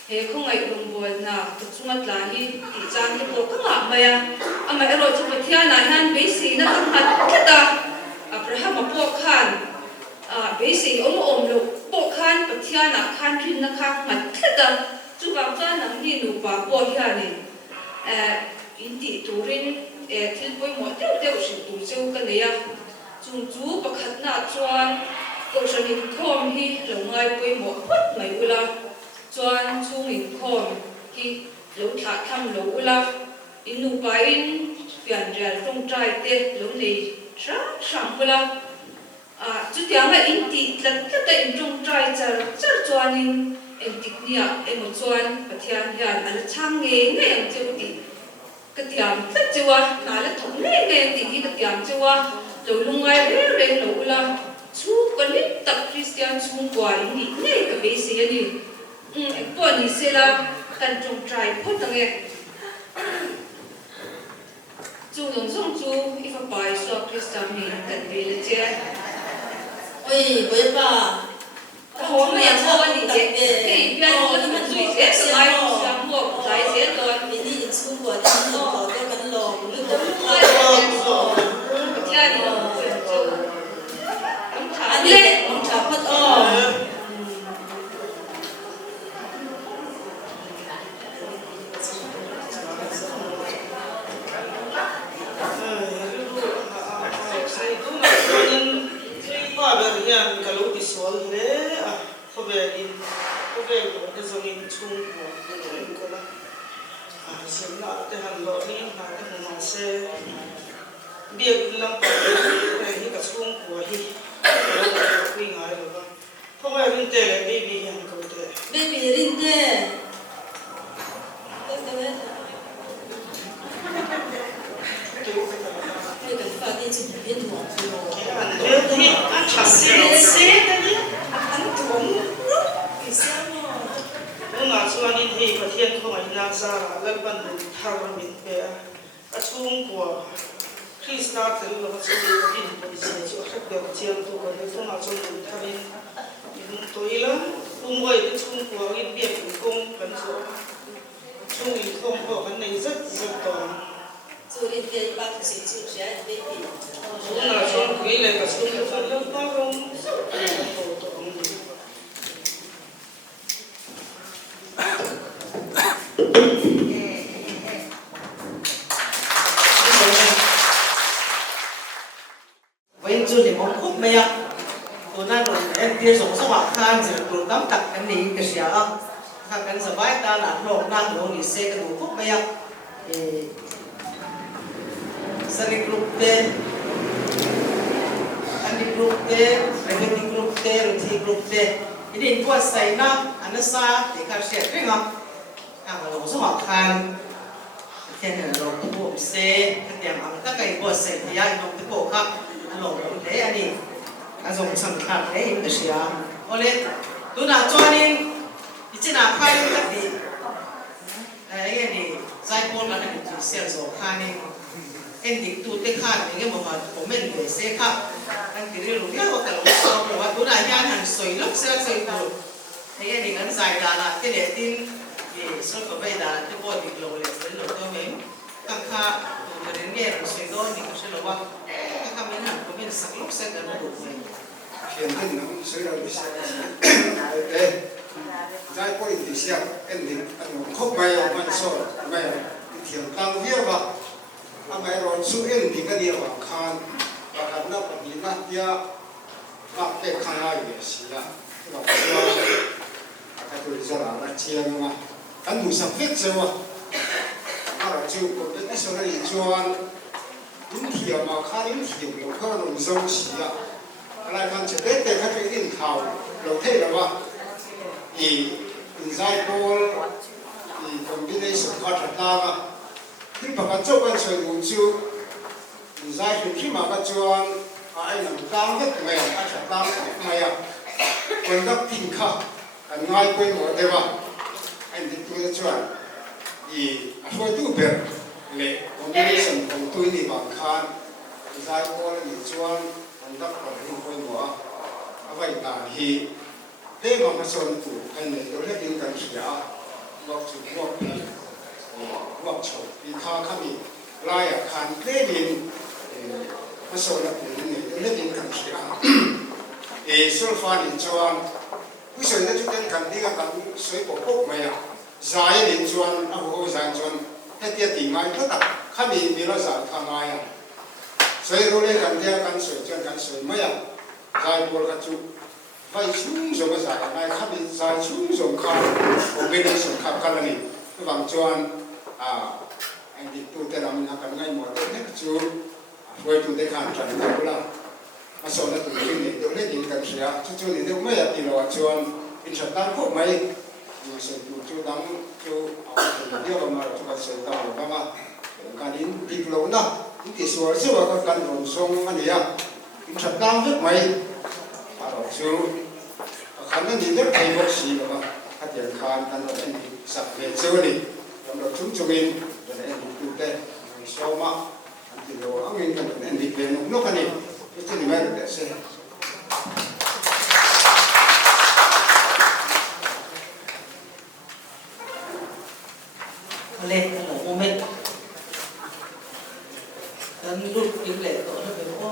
he không ai lùng bùa na tập trung ngắt lá hi tỷ trang hi bùa các ngã mày à mày rồi chụp bát thiên này han bế sĩ na tăng hạt cái ta Abraham mà bùa khan bế sĩ ôm lục bùa khan bát thiên na khan phim na khang ngắt cái ta chú bảo cha nằm đi nụ bà bùa hi này in tỷ tu rin thiên bùi mọi tiêu sự tu sâu cái này à chung chú bậc khát na chuan câu chuyện in khom hi lòng ai bùi mọi hết mày ula chuan chung in khom hi lâu thả thăm lâu ula in nụ bà in phiền rèn trong trai te lâu này sáng ula chú tiếng là in tỷ lật cái in trong trai chả chuan in em tích nia em một chuan bát thiên hiền anh chang nghe em chưa đi cái tiệm tất chưa nãy là thống nghe em đi cái tiệm chưa rồi lung ai lên lâu là chú con nít tập Christian chung qua đi nghe cái bế sĩ này em quan đi xe là cần trồng trái phốt tăng nghe chú dùng xong chú if a bài so Christian này cần về là chưa ôi với bà hôm nay thôi thì cái bên nó mình duy thế từ mai sang một trái thế rồi mình đi xuống của chúng nó vào cho cắn lò lúc đó cái này anh đi ông trả mất Yang kalau disual le, khoberin cái dòng in chung của người có là xem là cái hàng lọ này là cái hàng xe biết làm phải cái hi cái chung của hi cái ngay rồi không ai rin tê lại baby yang cầu tê baby rin tê cái cần phải đi chụp viên mỏ rồi thì anh chả xe cái gì anh cũng cái sao mà nó ngã xuống anh thì có thiên không ai nang ra lần ban đầu thao mình về cái chung của khi start từ lúc đó chúng tôi đi một giờ cho khách được chiang tôi còn thấy không ngã chung mình thao in tôi lắm cùng với cái chung của in biệt công cần số chung in không có cái này rất toàn rồi đi về ba cái sự chịu sẽ baby chúng là chung quý này cả chung cái phần lớp nó không vậy cho nên mong khúc mẹ tôi nói rồi em kia sống sống học khan rồi tôi tắm tặc cái này cái gì á khác cái giờ bài ta là nó đang rồi đi xe cái đồ khúc mẹ sari group te andi group te regeni group te ruthi group te ini ko sai na anasa te kar se ringa ang lo so ma khan ten lo ko se tiam ang ta kai ko sai ya no te ko kha lo le ani azong sang kha le in sia ole tu na chuanin ichina khai ka di ai ni sai ko la ni chi sel zo khani em định tu tế khăn những cái mà của mình để xe khắp anh chỉ đi lúc nào cả lúc sau của tôi là nhà hàng sôi lúc xe sôi tu thế cái này dài là cái để tin thì số của bây giờ cái bộ định lộ lên đến lộ cho mình các khá tôi đến nghe của sôi đó thì có sẽ lộ qua các khá mình hàng của mình sắc lúc sẽ gần đủ mình hiện thân nó sôi đâu đi đây giải quyết thì xem em định anh không bay ở bên sôi bay thiền tăng viết vào amai ron su en di ka dia wa khan ka hadna pa di na tia ka pe khana ye sila ka ka tu zara na chiang ma kan du sa fet se wa ara chu ko te so na i chuan in thia ma kha in thia lo ka no zo sia ala kan che te ka te in khau lo the la wa i in zai pol i combination ka ta ga khi bà con cho con chơi ngủ chiều, giải thì khi mà con cho anh làm cam hết mày, anh sẽ cam mày à, con đắp tin khá, anh ngay quên một đấy mà, anh đi tôi cho anh, thì thôi tu bền, lệ, con đi sân con tôi đi bằng khan, giải con đi cho anh đắp còn đi quên một, vậy là thì thế mà con chơi tu, anh này tôi hết những cái gì à, บอกจุดงวกพีงวกโฉบปีท่าขมีลายอาคารเล่ดินมาโซนปุ่นนี่เล่ดินกันเสียโซลฟานิจวนผู้ชายนั่นจุดนั้นกันที่กันสวยปกปกไหมอ่ะใจดินจวนอ่ะโอ้ใจจวนแต่เตี้ยตีไงก็ตักขมีมีรสชาติทำไงอ่ะสวยรู้เลยกันเตี้ยกันสวยจวนกันสวยไหมอ่ะใจปวดกระจุกไฟชุ่มส่งกระจายในขมีใจชุ่มส่งข้าวผมไม่ได้ส่งข้าวกันเลยบางจวนไอ้ดิตัวเตลามินากันง่ายหมดเลยเนี่ยจูไว้ตัวเด็กขันจันทร์กุลามาสอนนักตัวจริงเนี่ยตัวเล่นดินกันเสียจู่ๆนี่เดี๋ยวไม่อยากตีเราจวนอินสัตตันพวกไม่อยู่เสร็จจู่ๆดังจู่เอาเดี๋ยวมาจู่กันเสร็จดังหรือว่าการอินดีกว่านะที่สวยสวยก็การรวมทรงอันนี้อินสัตตันพวกไม่เราจู่ขันนั้นนี่เด็กไอ้พวกสีแบบว่าถ้าเดี๋ยวขันนั้นเราเป็นสักเรื่องจู่นี่เราชุ่มจุบินเราเอ็นดูเต้ชอบมากที่เราเอาเงินกันเอ็นดีเป็นนกกันนี่itu di mana deh sih? Oleh kalau momen dan dulu imlek tu ada berapa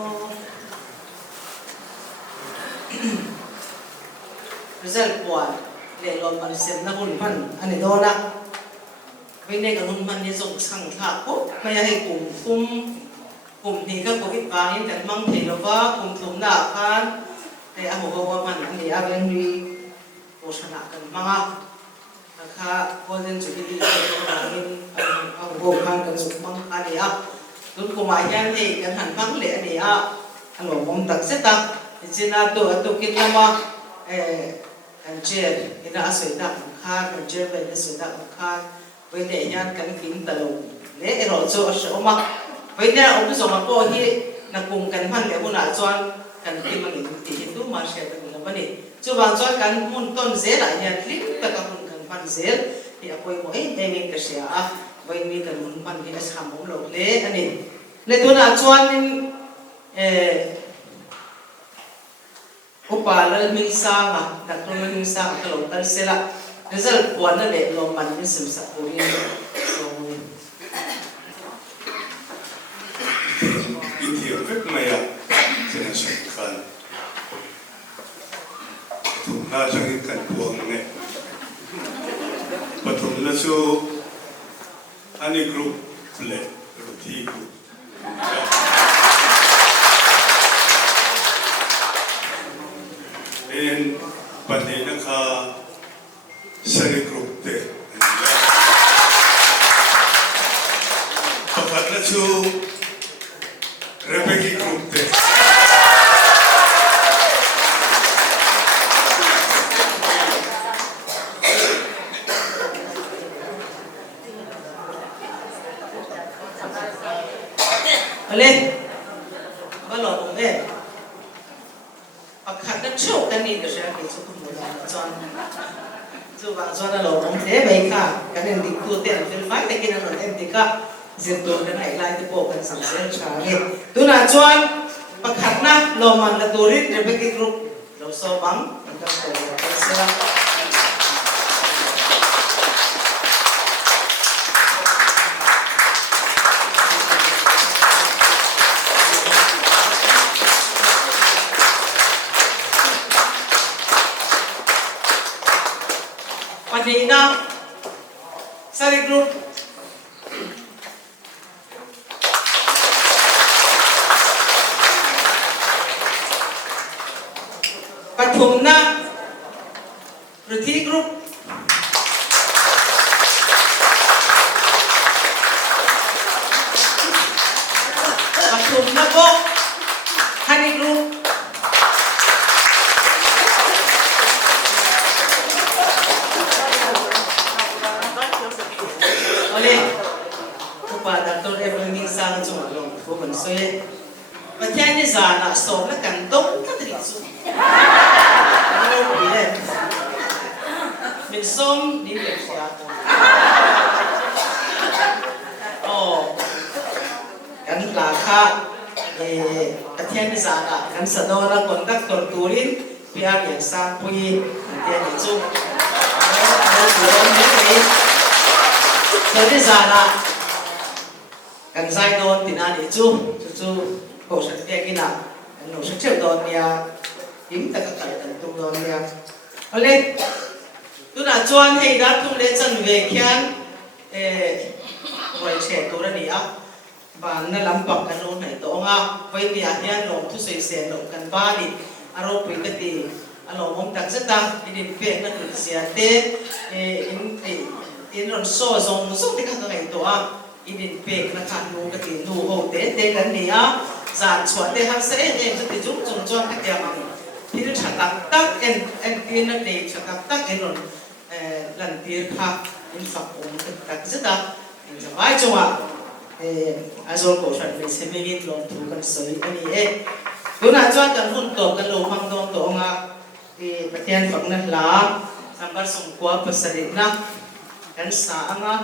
result puan lelon manusia nak hunman ane dona, ini kan hunman dia sok sang tak ko, maya hai kumกลุ่มนี้ก็โควิดไปแต่มั่งเห็นแล้วก็กลุ่มถุงดาบกันแต่อาหัวว่ามันอันนี้อะไรมีโฆษณากันมากนะคะวันนี้จุดที่เราจะมีเอาหัวมันกันสุดมั่งอันนี้อ่ะตุนกุมารยันนี่กันหันมั่งเลยอันนี้อ่ะอันหลวงผมตักเสร็จตักจีน่าตัวกินแล้วว่ากันเจอกินอาศัยดักข้ากันเจอไปในสุดดักข้าไปเดียนกันกินตลอดเนี่ยเราจะเอาเสมาวันนี้เราจะมาพูดที่นักบุญกันพันเดียวคนอาจารย์กันที่มันติดตัวมาเชื่อกันแล้ววันนี้จู่บางส่วนกันมุ่งต้นเสียอะไรเนี่ยลิงก์กับมุ่งกันพันเสียที่เอาไปมวยได้ไม่กระเสียวันนี้กันมุ่งพันที่จะทำมุ่งหลอกเละอันนี้ในตัวอาจารย์อุปาลมิสามาดักตัวมิสาตลอดตั้งเสียละนี่จะปวดนั่นแหละลมมันไม่ซึมซับปุ๋ยSina sungkan tuna jangin kan buang ne patum na so ani group le roti group en pandina ka sari group te papat na so Rebeki group te Oleh balon umbe pakat na chok kan ni kasi ang isu kumuda zon bang zon na lo ang te bay ka kanin di tu te ang filmai te kinan lo em di ka zirto kan ai lai te po kan sang sel chani tu na zon pakat na lo man la turit rebeki group lo so bang ang ka ko sila Padina, sari group, Patumna, Ruti group, Patumna po, Honey group. Oleh kepada Dr. Evelyn Sang Chung Long Fu Men Sui, macam ni zana som nak kantong tak terisu. Kalau boleh, min som di Malaysia. Oh, kan laka macam ni zana kan sedora kontak torturin biar yang sang pui dia itu. của mấy cái đi ra là cần sai đồn thì na để chú cổ sản kia cái nào nó sẽ chịu đồn nhà tính tất cả các tụng đồn nhà lên tôi là chuan hay đã không lên chân về khian rồi trẻ tôi đã đi á và nó làm bằng cái nón này đó nga với thì anh em lòng thu xây xe lòng cần ba đi aro quý cái gì alo mong đặt rất ta đi về nó được xe tê in rồi so giống thì các cái đó in về nó khăn nu cái gì nu hồ tê cái này á giàn chuột tê hàng sẽ em sẽ bị chúng chuan cái gì mà thì nó chặt tắc em kia nó để chặt tắc em rồi lần tiền khác in phật ông đặt rất ta in sẽ phải chung à azol cổ phần mình sẽ mình lòng thu cần sới anh ấy tôi nói cho cần hôn tổ cần lô hoang đông tổ nga thì bát thiên phật nên là number sung qua pasal na kan sa nga